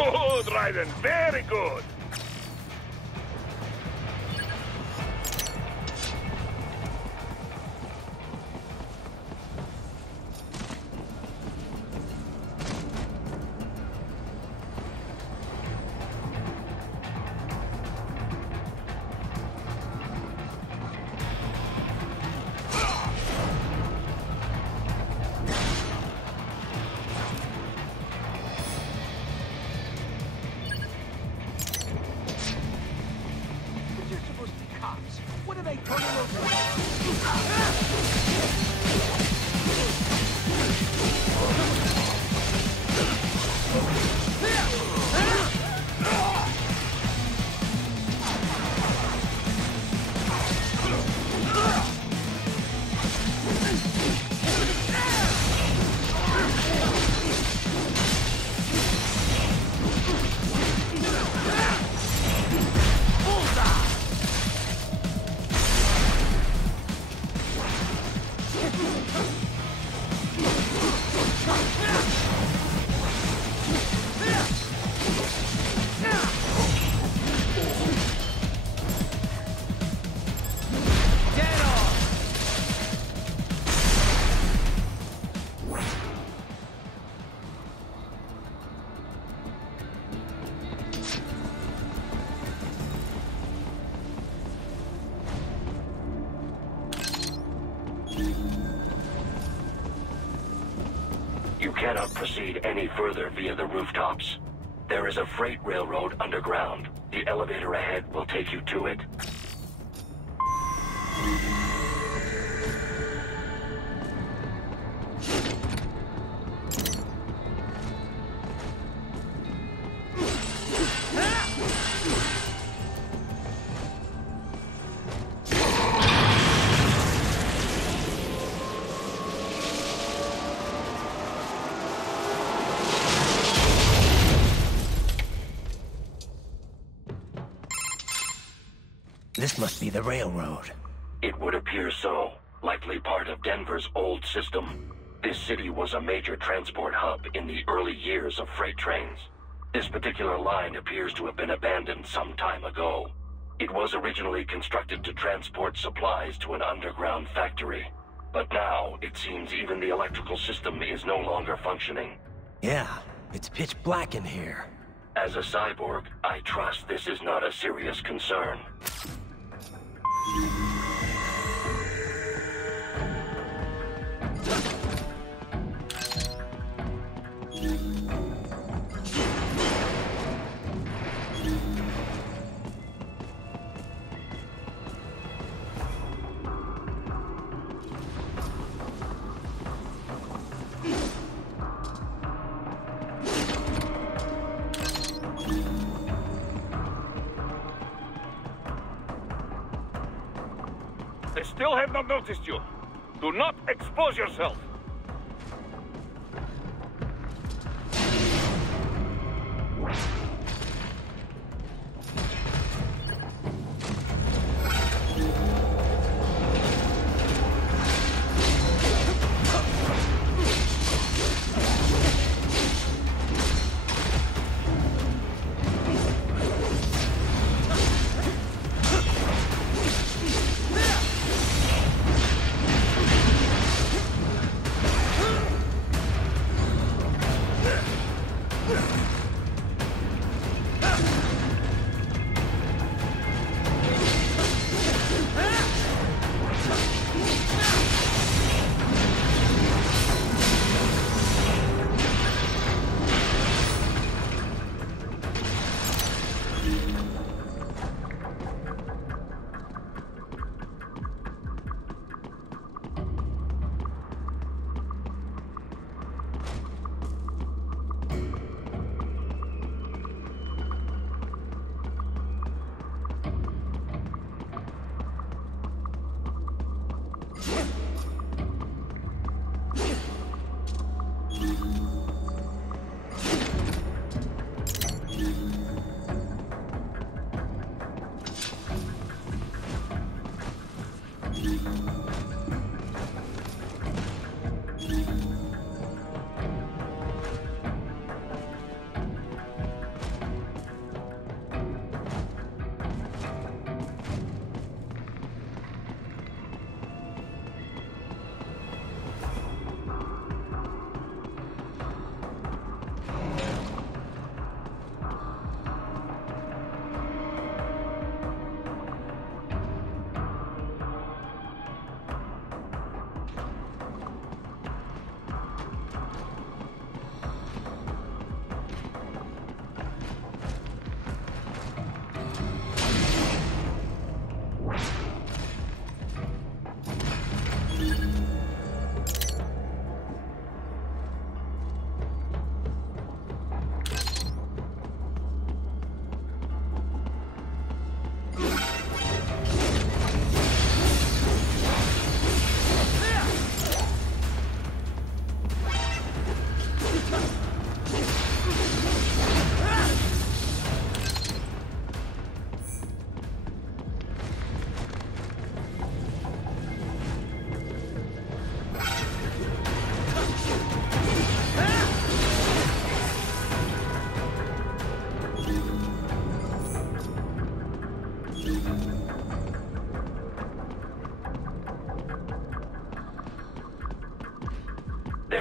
Good, Raiden. Very good. You cannot proceed any further via the rooftops. There is a freight railroad underground. The elevator ahead will take you to it. This must be the railroad. It would appear so. Likely part of Denver's old system. This city was a major transport hub in the early years of freight trains. This particular line appears to have been abandoned some time ago. It was originally constructed to transport supplies to an underground factory. But now, it seems even the electrical system is no longer functioning. Yeah, it's pitch black in here. As a cyborg, I trust this is not a serious concern. They still have not noticed you. Do not expose yourself.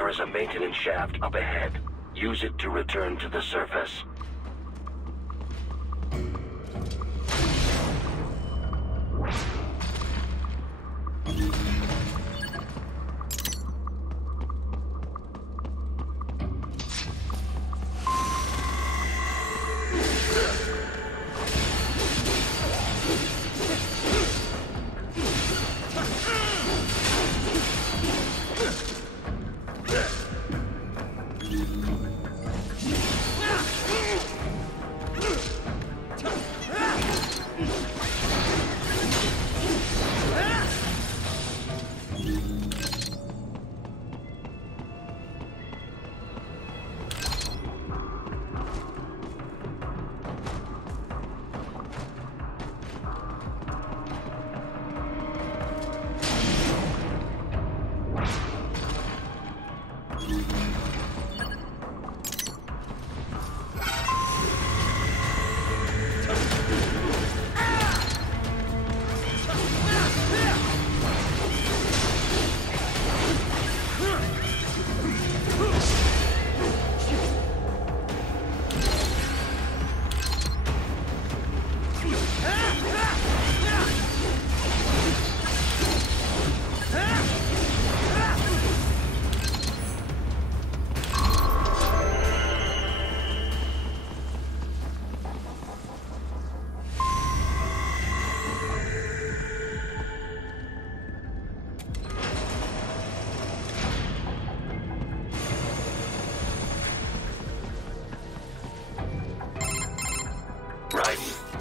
There is a maintenance shaft up ahead. Use it to return to the surface.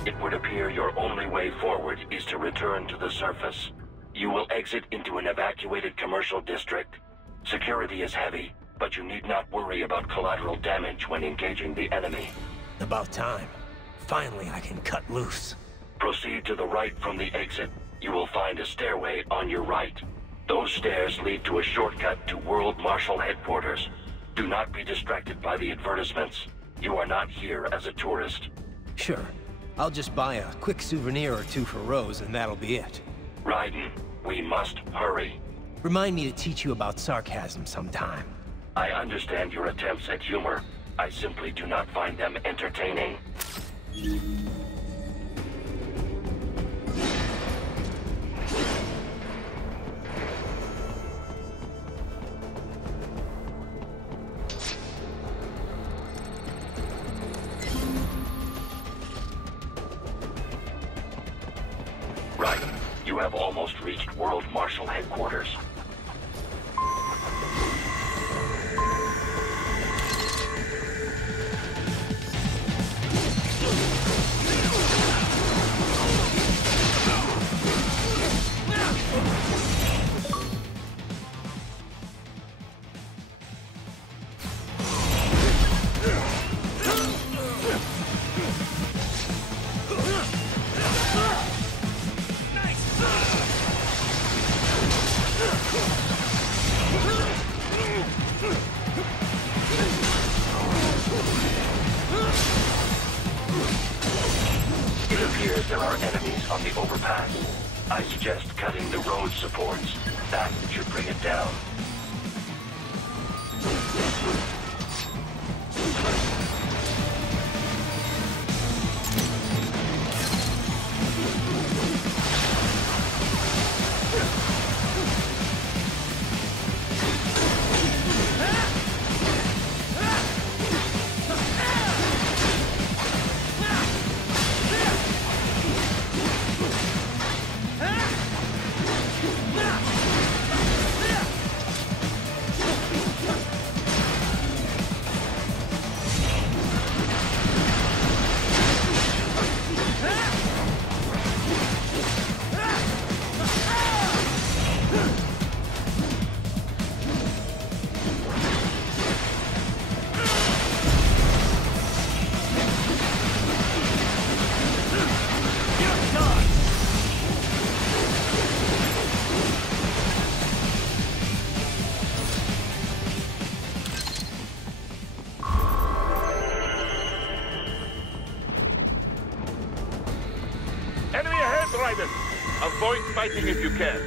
It would appear your only way forward is to return to the surface. You will exit into an evacuated commercial district. Security is heavy, but you need not worry about collateral damage when engaging the enemy. About time. Finally, I can cut loose. Proceed to the right from the exit. You will find a stairway on your right. Those stairs lead to a shortcut to World Marshal Headquarters. Do not be distracted by the advertisements. You are not here as a tourist. Sure. I'll just buy a quick souvenir or two for Rose, and that'll be it. Raiden, we must hurry. Remind me to teach you about sarcasm sometime. I understand your attempts at humor. I simply do not find them entertaining. Right. You have almost reached World Marshal Headquarters. It appears there are enemies on the overpass. I suggest cutting the road supports. That should bring it down. Avoid fighting if you can.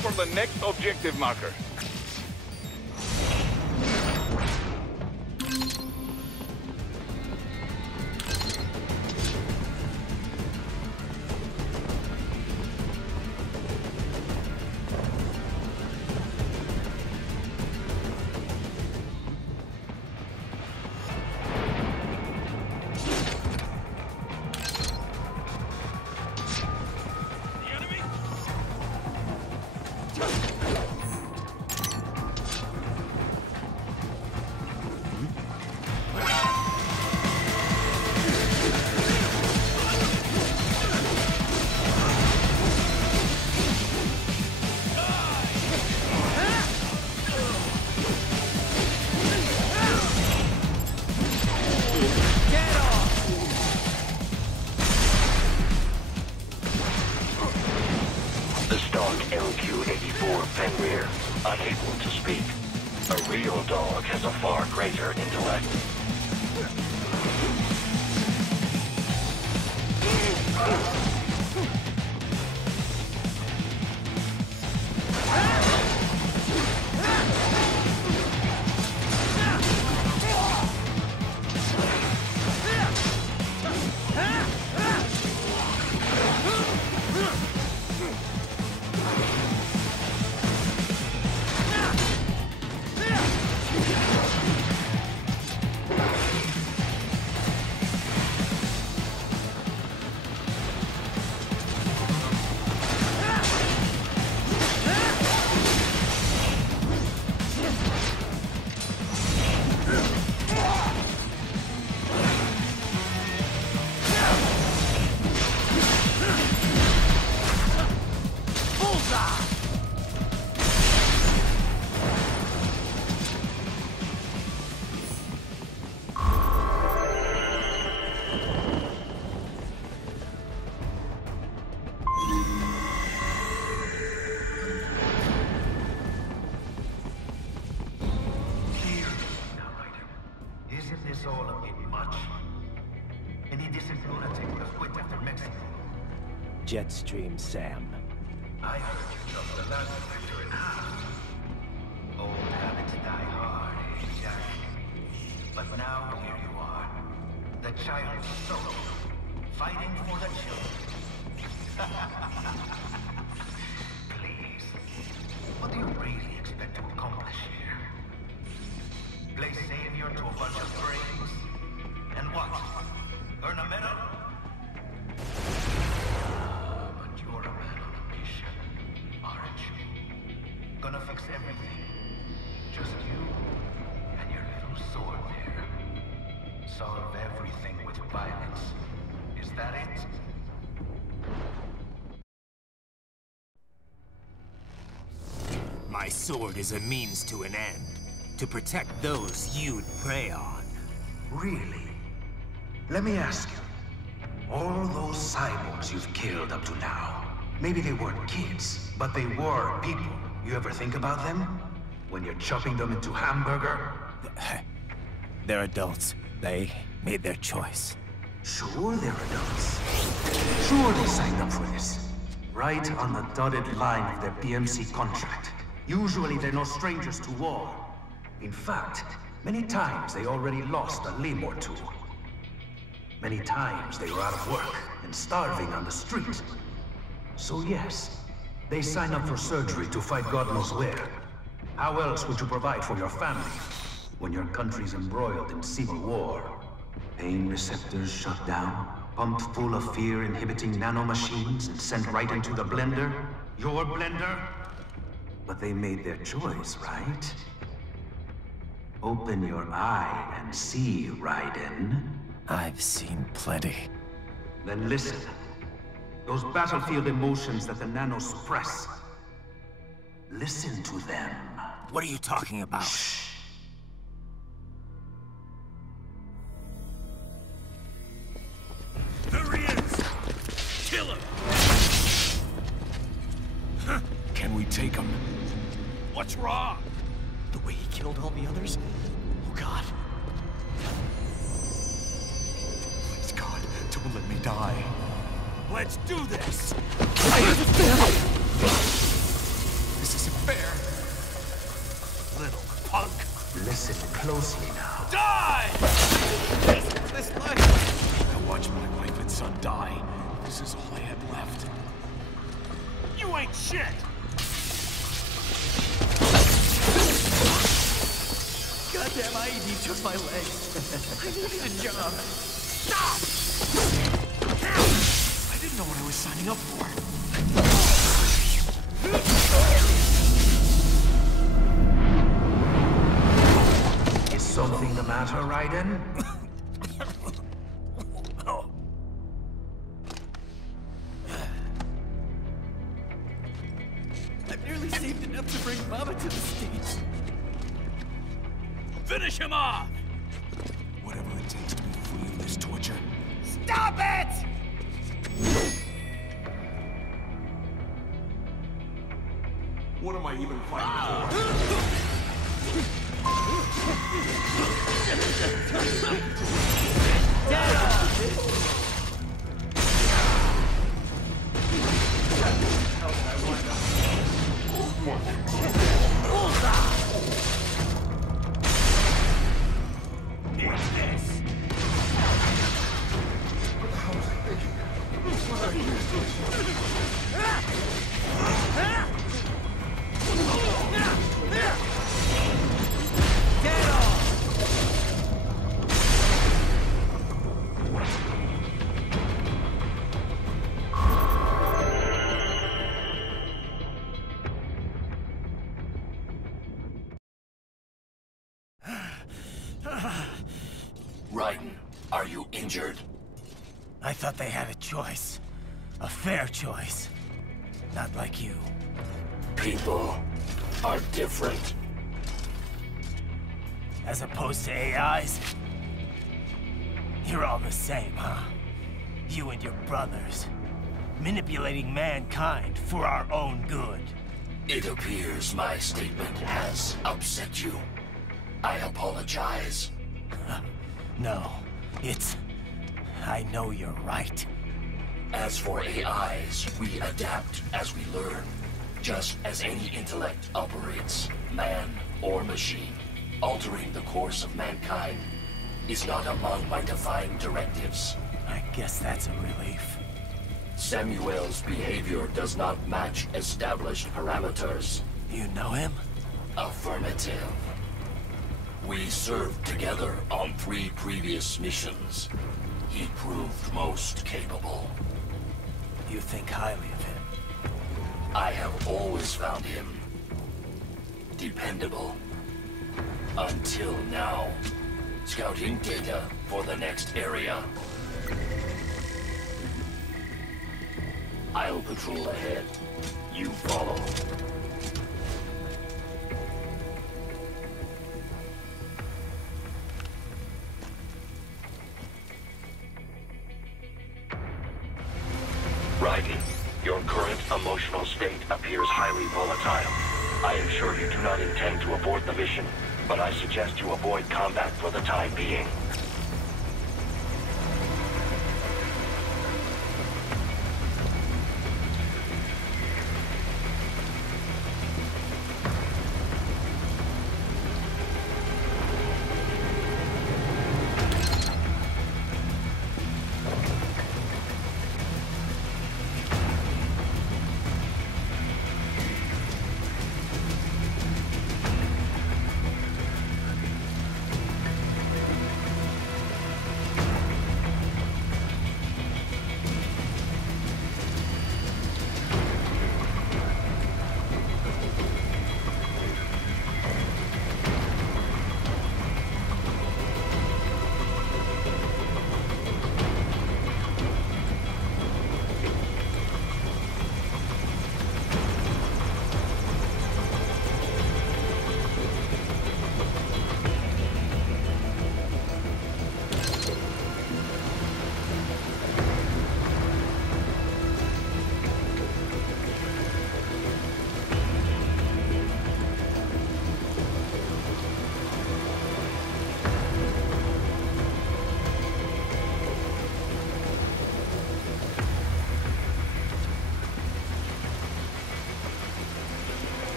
for the next objective marker. Unable to speak. A real dog has a far greater intellect. Jetstream, Sam. I heard you dropped the last sector in half. Old habits die hard, eh, Jack? But now here you are. The child's soul. Fighting for the children. Please. What do you really expect to accomplish here? Play savior to a bunch of brains? And what? Earn a medal? Gonna fix everything. Just you and your little sword there. Solve everything with violence. Is that it? My sword is a means to an end. To protect those you'd prey on. Really? Let me ask you. All those cyborgs you've killed up to now, maybe they weren't kids, but they were people. You ever think about them? When you're chopping them into hamburger? They're adults. They made their choice. Sure they're adults. Sure they signed up for this. Right on the dotted line of their BMC contract. Usually they're no strangers to war. In fact, many times they already lost a limb or two. Many times they were out of work and starving on the street. So yes, they sign up for surgery to fight God knows where. How else would you provide for your family when your country's embroiled in civil war? Pain receptors shut down, pumped full of fear-inhibiting nanomachines and sent right into the blender? Your blender? But they made their choice, right? Open your eye and see, Raiden. I've seen plenty. Then listen. Those battlefield emotions that the nanos suppress. Listen to them. What are you talking about? Shh. There he is! Kill him! Can we take him? What's wrong? The way he killed all the others? Oh God. Please God, don't let me die. Let's do this! fair. Little punk. Listen closely now. Die! This life. I watched my wife and son die. This is all I had left. You ain't shit! Goddamn IED took my leg. I needed a job. Stop! I didn't know what I was signing up for. Is something the matter, Raiden? I've nearly saved enough to bring Mama to the States. Finish him off! Whatever it takes to be free of this torture. Stop it! What am I even fighting for? Raiden, are you injured? I thought they had a choice. A fair choice. Not like you. People are different. As opposed to AIs? You're all the same, huh? You and your brothers. Manipulating mankind for our own good. It appears my statement has upset you. I apologize. No, it's... I know you're right. As for AIs, we adapt as we learn. Just as any intellect operates, man or machine. Altering the course of mankind is not among my defined directives. I guess that's a relief. Samuel's behavior does not match established parameters. You know him? Affirmative. We served together on 3 previous missions. He proved most capable. You think highly of him? I have always found him dependable. Until now. Scouting data for the next area. I'll patrol ahead. You follow. Raiden, your current emotional state appears highly volatile. I am sure you do not intend to abort the mission, but I suggest you avoid combat for the time being.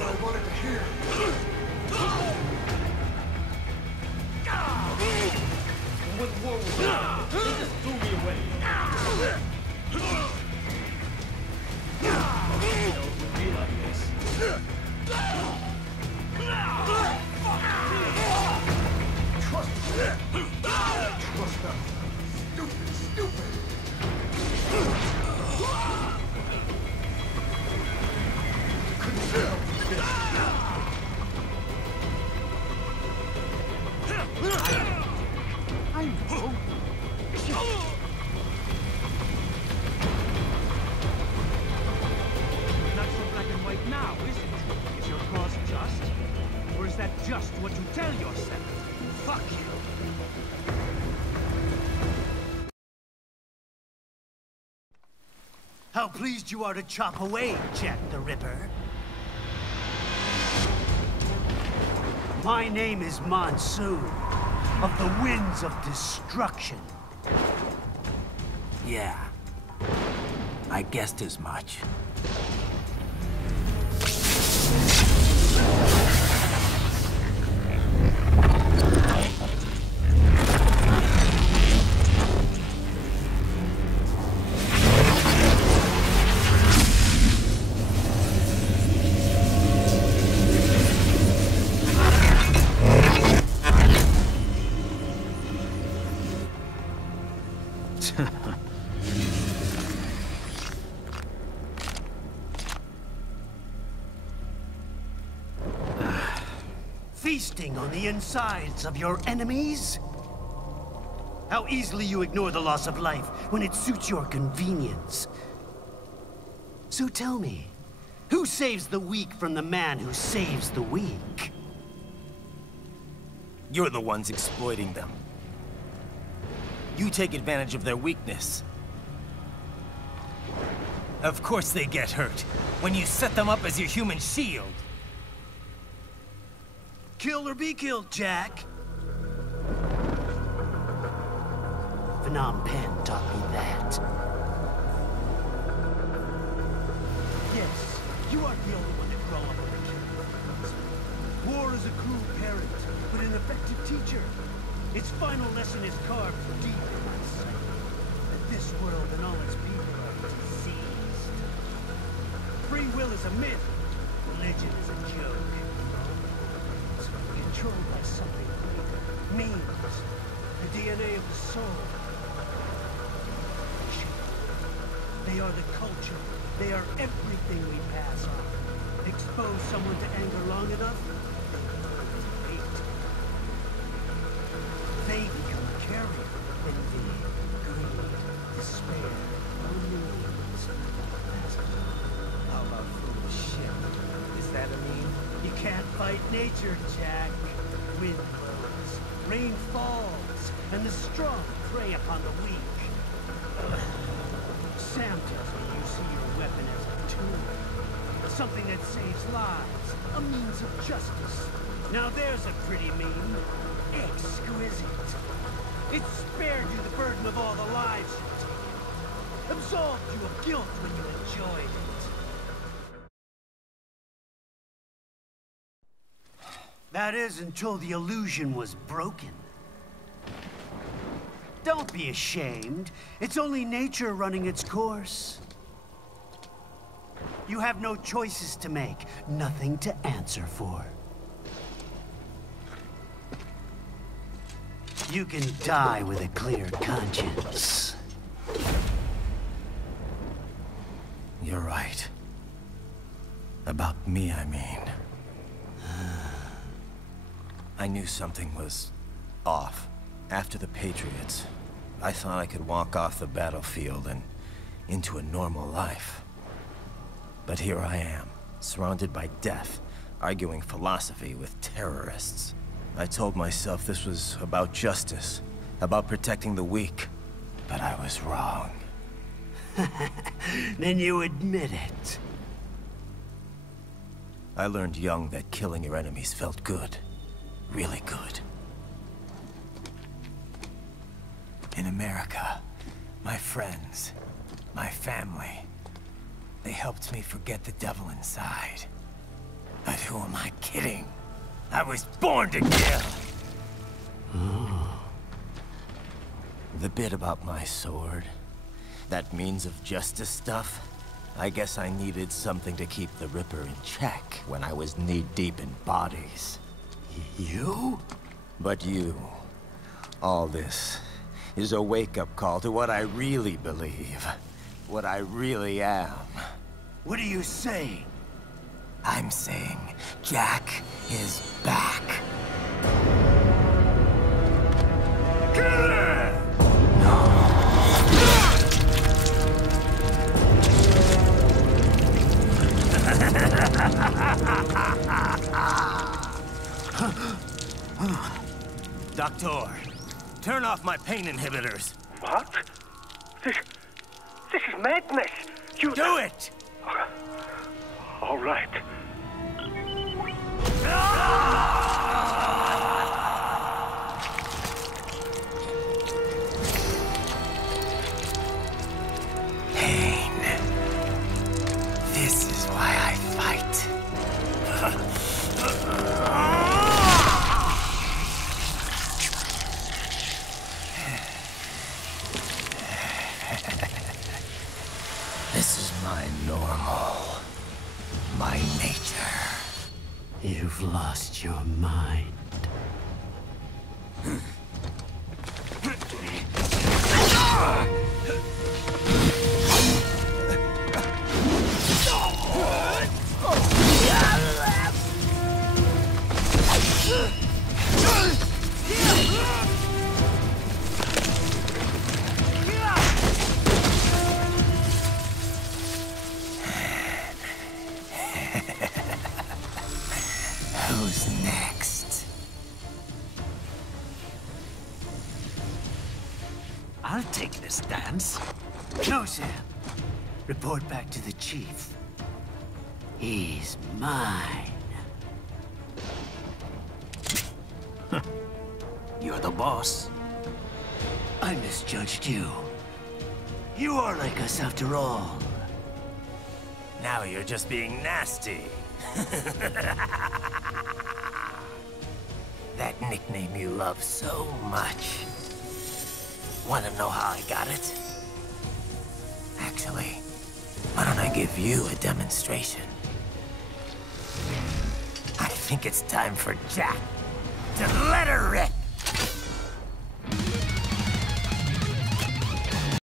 what I wanted to hear. When the war was over, they just threw me away. It would be like this. Trust them. Trust them. Stupid, stupid. Couldn't tell this. I know. Not so black and white now, is it? Is your cause just? Or is that just what you tell yourself? Fuck you. How pleased you are to chop away, Jack the Ripper. My name is Monsoon, of the Winds of Destruction. Yeah, I guessed as much. Feasting on the insides of your enemies? How easily you ignore the loss of life when it suits your convenience. So tell me, who saves the weak from the man who saves the weak? You're the ones exploiting them. You take advantage of their weakness. Of course they get hurt when you set them up as your human shield. Kill or be killed, Jack. Phnom Penh taught me that. Yes, you aren't the only one to grow up with a kid. War is a cruel parent, but an effective teacher. Its final lesson is carved deep in my sight. That this world and all its people are diseased. Free will is a myth. Religion is a joke. Controlled by something greater. Means. The DNA of the soul. They are the culture. They are everything we pass on. Expose someone to anger long enough, they hate. They become a carrier. Envy, greed, despair, loneliness. How about foolish shit? Is that a meme? You can't fight nature, Jack. Wind blows, rain falls, and the strong prey upon the weak. Sam tells me you see your weapon as a tool. Something that saves lives. A means of justice. Now there's a pretty meme. Exquisite. It spared you the burden of all the lives you take. Absolved you of guilt when you enjoyed it. That is until the illusion was broken. Don't be ashamed. It's only nature running its course. You have no choices to make, nothing to answer for. You can die with a clear conscience. You're right. About me, I mean. I knew something was off. After the Patriots, I thought I could walk off the battlefield and into a normal life. But here I am, surrounded by death, arguing philosophy with terrorists. I told myself this was about justice, about protecting the weak. But I was wrong. Then you admit it. I learned young that killing your enemies felt good. Really good. In America, my friends, my family, they helped me forget the devil inside. But who am I kidding? I was born to kill! The bit about my sword, that means of justice stuff, I guess I needed something to keep the Ripper in check when I was knee-deep in bodies. You? But you, all this, is a wake-up call to what I really believe. What I really am. What are you saying? I'm saying Jack is back. Killer! Doctor, turn off my pain inhibitors. What? This is madness. You Do it! All right. Pain. This is why I fight. This is my normal. My nature. You've lost your mind. Who's next? I'll take this dance. No, Sam. Report back to the chief. He's mine. You're the boss. I misjudged you. You are like us after all. Now you're just being nasty. That nickname you love so much. Wanna know how I got it? Actually, why don't I give you a demonstration? I think it's time for Jack